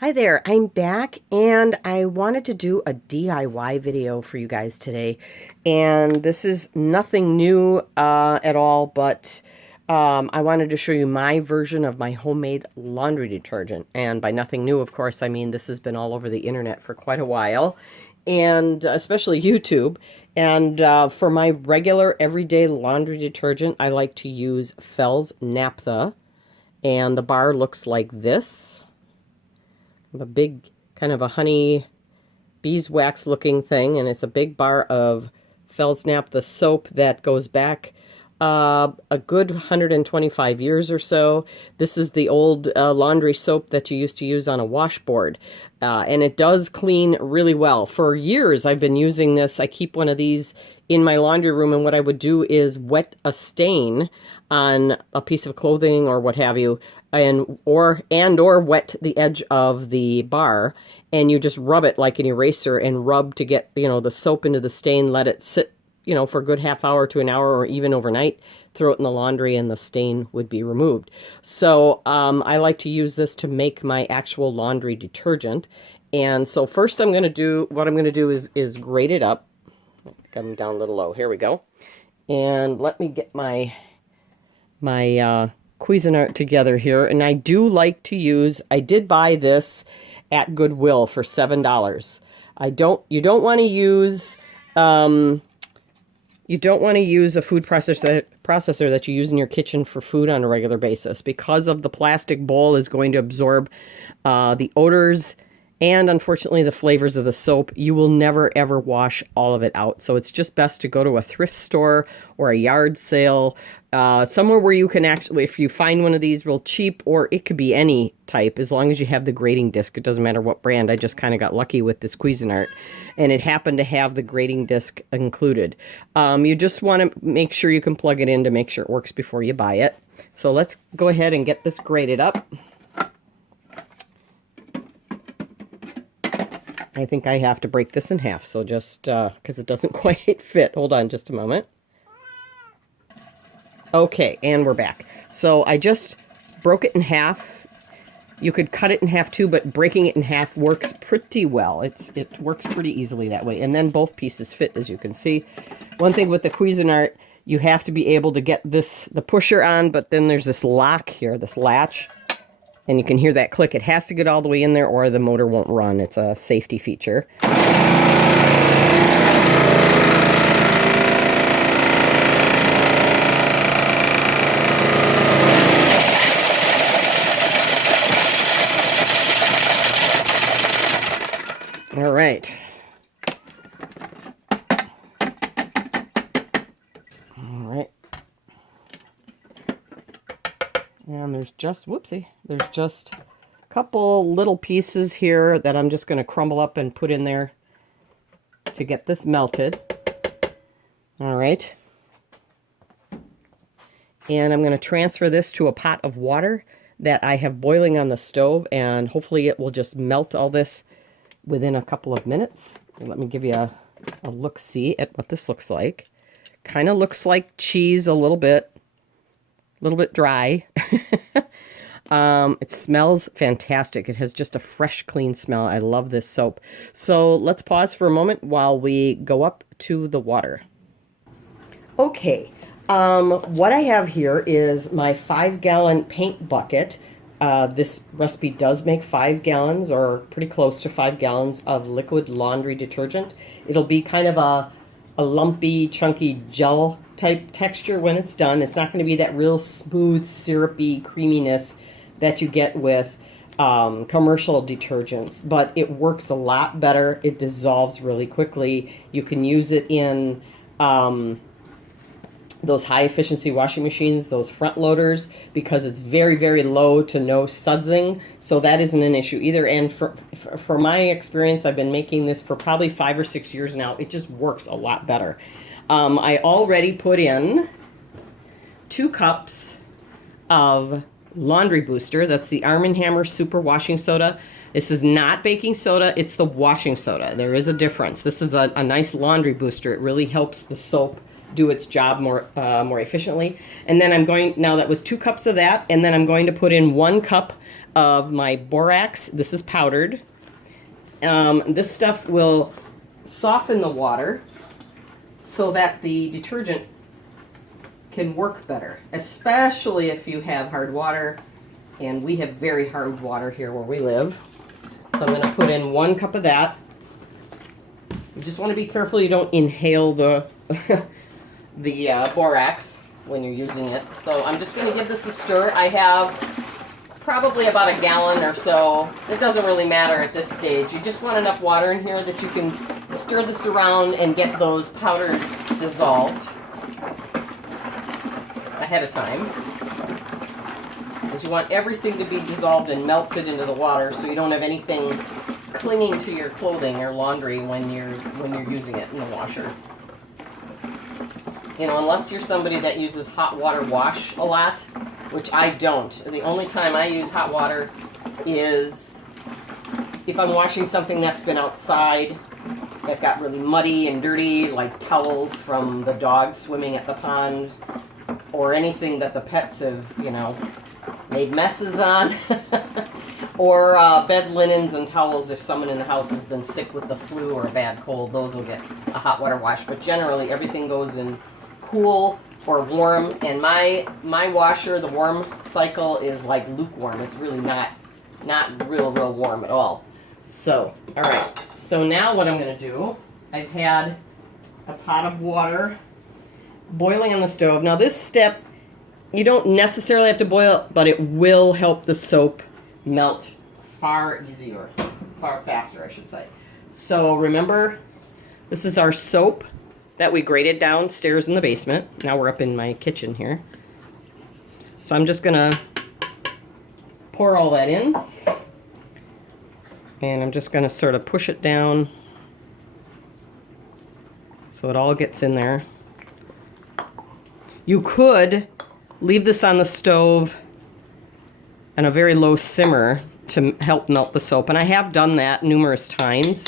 Hi there, I'm back and I wanted to do a DIY video for you guys today. And this is nothing new at all, but I wanted to show you my version of my homemade laundry detergent. And by nothing new, of course, I mean this has been all over the internet for quite a while, and especially YouTube. And for my regular everyday laundry detergent, I like to use Fels Naptha. And the bar looks like this. A big kind of a honey beeswax looking thing, and it's a big bar of Felsnap, the soap that goes back a good 125 years or so. This is the old laundry soap that you used to use on a washboard, and it does clean really well. For years I've been using this. I keep one of these in my laundry room, and what I would do is wet a stain on a piece of clothing or what have you, and or wet the edge of the bar, and you just rub it like an eraser and rub to get the soap into the stain. Let it sit for a good half hour to an hour or even overnight. Throw it in the laundry and the stain would be removed. So I like to use this to make my actual laundry detergent. And so first what I'm going to do is grate it up. Got them down a little low. Here we go. And let me get my Cuisinart together here. And I do like to use, I did buy this at Goodwill for $7. You don't want to use a food processor that you use in your kitchen for food on a regular basis, because of the plastic bowl is going to absorb the odors and unfortunately the flavors of the soap. You will never ever wash all of it out. So it's just best to go to a thrift store or a yard sale, somewhere where you can actually, if you find one of these real cheap, or it could be any type, as long as you have the grating disc. It doesn't matter what brand. I just kind of got lucky with this Cuisinart, and it happened to have the grating disc included. You just want to make sure you can plug it in to make sure it works before you buy it. So let's go ahead and get this grated up. I think I have to break this in half, so just because it doesn't quite fit. Hold on just a moment. Okay, and we're back. So I just broke it in half. You could cut it in half too, but breaking it in half works pretty well. It works pretty easily that way. And then both pieces fit, as you can see. One thing with the Cuisinart, you have to be able to get the pusher on, but then there's this lock here, this latch. And you can hear that click. It has to get all the way in there or the motor won't run. It's a safety feature. All right. All right. And there's just a couple little pieces here that I'm just going to crumble up and put in there to get this melted. All right. And I'm going to transfer this to a pot of water that I have boiling on the stove, and hopefully it will just melt all this within a couple of minutes. Let me give you a look-see at what this looks like. Kind of looks like cheese a little bit dry. It smells fantastic. It has just a fresh, clean smell. I love this soap. So let's pause for a moment while we go up to the water. Okay, what I have here is my 5-gallon paint bucket. This recipe does make 5 gallons, or pretty close to 5 gallons of liquid laundry detergent. It'll be kind of a lumpy, chunky gel type texture when it's done. It's not going to be that real smooth, syrupy creaminess that you get with commercial detergents, but it works a lot better. It dissolves really quickly. You can use it in those high efficiency washing machines, those front loaders, because it's very, very low to no sudsing. So that isn't an issue either. And for my experience, I've been making this for probably 5 or 6 years now. It just works a lot better. I already put in 2 cups of laundry booster. That's the Arm & Hammer Super Washing Soda. This is not baking soda, it's the washing soda. There is a difference. This is a nice laundry booster. It really helps the soap do its job more efficiently. And then I'm going, now that was 2 cups of that, and then I'm going to put in 1 cup of my borax. This is powdered. This stuff will soften the water so that the detergent can work better, especially if you have hard water, and we have very hard water here where we live. So I'm going to put in 1 cup of that. You just want to be careful you don't inhale the the borax when you're using it. So I'm just going to give this a stir. I have probably about a gallon or so. It doesn't really matter at this stage. You just want enough water in here that you can stir this around and get those powders dissolved ahead of time. Because you want everything to be dissolved and melted into the water so you don't have anything clinging to your clothing or laundry when you're using it in the washer. You know, unless you're somebody that uses hot water wash a lot, which I don't. The only time I use hot water is if I'm washing something that's been outside that got really muddy and dirty, like towels from the dog swimming at the pond, or anything that the pets have, you know, made messes on. Or bed linens and towels if someone in the house has been sick with the flu or a bad cold. Those will get a hot water wash. But generally everything goes in cool or warm. And my washer, the warm cycle, is like lukewarm. It's really not real warm at all. So, all right. So now what I'm going to do, I've had a pot of water boiling on the stove. Now this step, you don't necessarily have to boil it, but it will help the soap melt far easier, far faster, I should say. So remember, this is our soap that we grated downstairs in the basement. Now we're up in my kitchen here. So I'm just gonna pour all that in, and I'm just gonna sort of push it down so it all gets in there. You could leave this on the stove on a very low simmer to help melt the soap, and I have done that numerous times.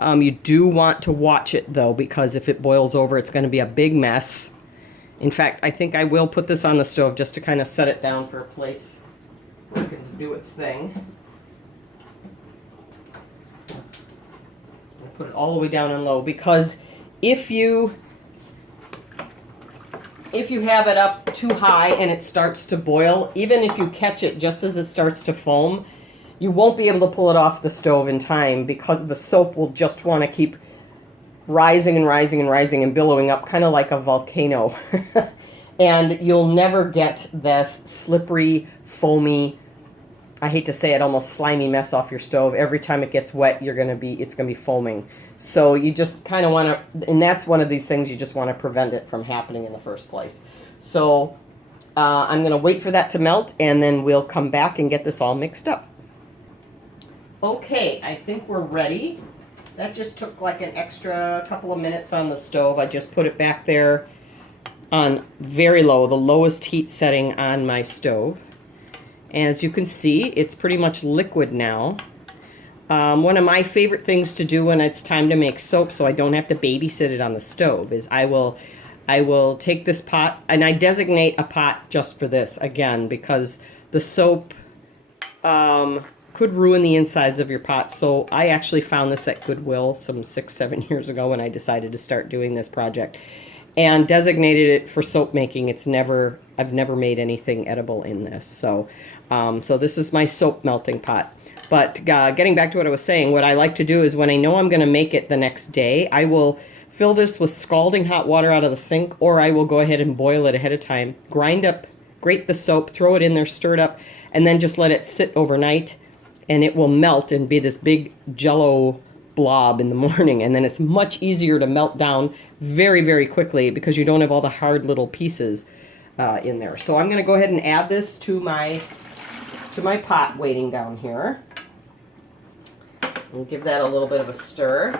You do want to watch it though, because if it boils over, it's going to be a big mess. In fact, I think I will put this on the stove just to kind of set it down for a place where it can do its thing. I'll put it all the way down on low, because if you have it up too high and it starts to boil, even if you catch it just as it starts to foam, you won't be able to pull it off the stove in time, because the soap will just want to keep rising and rising and rising and billowing up, kind of like a volcano. And you'll never get this slippery, foamy, I hate to say it, almost slimy mess off your stove. Every time it gets wet, it's going to be foaming. So you just kind of want to, and that's one of these things you just want to prevent it from happening in the first place. So I'm going to wait for that to melt, and then we'll come back and get this all mixed up. Okay, I think we're ready. That just took like an extra couple of minutes on the stove. I just put it back there on very low, the lowest heat setting on my stove. As you can see, it's pretty much liquid now. One of my favorite things to do when it's time to make soap, so I don't have to babysit it on the stove, is I will take this pot, and I designate a pot just for this, again, because the soap could ruin the insides of your pot. So I actually found this at Goodwill some 6-7 years ago when I decided to start doing this project, and designated it for soap making. I've never made anything edible in this. So this is my soap melting pot. But getting back to what I was saying, what I like to do is when I know I'm going to make it the next day, I will fill this with scalding hot water out of the sink, or I will go ahead and boil it ahead of time, grate the soap, throw it in there, stir it up, and then just let it sit overnight, and it will melt and be this big jello blob in the morning. And then it's much easier to melt down very, very quickly because you don't have all the hard little pieces in there. So I'm going to go ahead and add this to my pot waiting down here. And give that a little bit of a stir.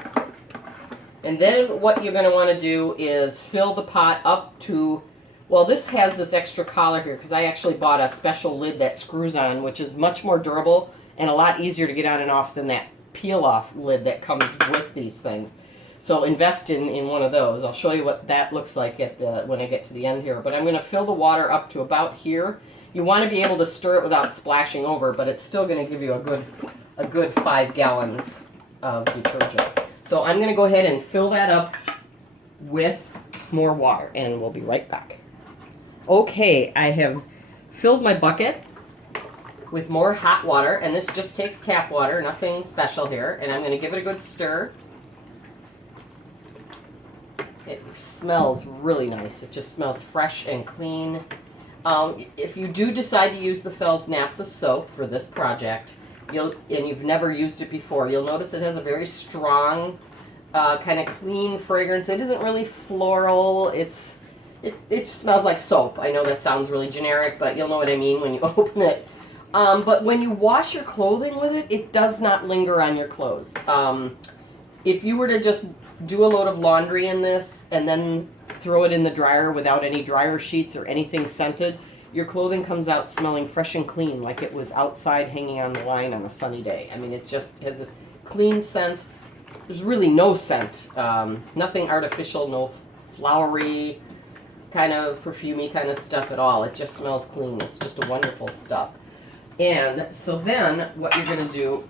And then what you're going to want to do is fill the pot up to, well, this has this extra collar here because I actually bought a special lid that screws on, which is much more durable and a lot easier to get on and off than that peel-off lid that comes with these things. So invest in one of those. I'll show you what that looks like at the, when I get to the end here. But I'm going to fill the water up to about here. You want to be able to stir it without splashing over, but it's still going to give you a good 5 gallons of detergent. So I'm going to go ahead and fill that up with more water, and we'll be right back. Okay, I have filled my bucket with more hot water, and this just takes tap water, nothing special here, and I'm going to give it a good stir. It smells really nice. It just smells fresh and clean. If you do decide to use the Fels Naptha soap for this project, and you've never used it before, you'll notice it has a very strong, kind of clean fragrance. It isn't really floral. It smells like soap. I know that sounds really generic, but you'll know what I mean when you open it. But when you wash your clothing with it, it does not linger on your clothes. If you were to just do a load of laundry in this and then throw it in the dryer without any dryer sheets or anything scented, your clothing comes out smelling fresh and clean, like it was outside hanging on the line on a sunny day. I mean, it just has this clean scent. There's really no scent, nothing artificial, no flowery kind of perfumey kind of stuff at all. It just smells clean. It's just a wonderful stuff. And so then what you're going to do,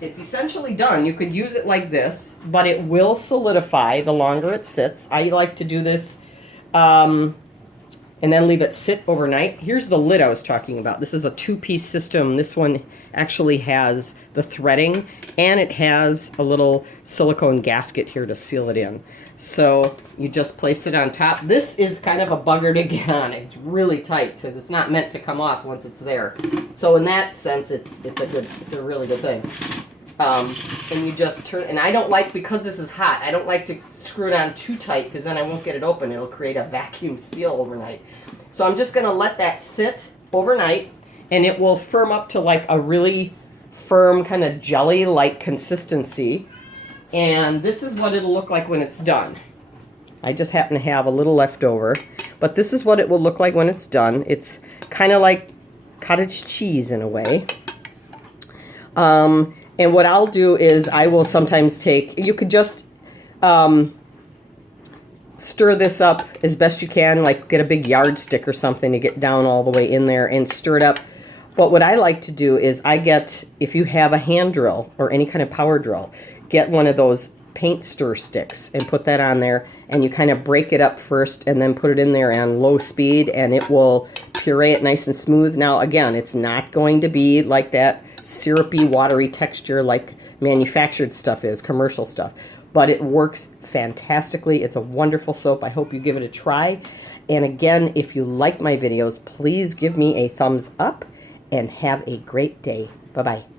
it's essentially done. You could use it like this, but it will solidify the longer it sits. I like to do this and then leave it sit overnight. Here's the lid I was talking about. This is a 2-piece system. This one actually has the threading, and it has a little silicone gasket here to seal it in. So you just place it on top. This is kind of a bugger to get on. It's really tight because it's not meant to come off once it's there. So in that sense, it's a really good thing. And you just turn, and I don't like, because this is hot, I don't like to screw it on too tight because then I won't get it open. It'll create a vacuum seal overnight. So I'm just going to let that sit overnight, and it will firm up to like a really firm kind of jelly-like consistency. And this is what it'll look like when it's done. I just happen to have a little left over, but this is what it will look like when it's done. It's kind of like cottage cheese in a way. And what I'll do is I will sometimes take, you could just stir this up as best you can, like get a big yardstick or something to get down all the way in there and stir it up. But what I like to do is I get, if you have a hand drill or any kind of power drill, get one of those paint stir sticks and put that on there, and you kind of break it up first and then put it in there on low speed, and it will puree it nice and smooth. Now again, it's not going to be like that syrupy, watery texture like manufactured stuff is, commercial stuff. But it works fantastically. It's a wonderful soap. I hope you give it a try. And again, if you like my videos, please give me a thumbs up and have a great day. Bye-bye.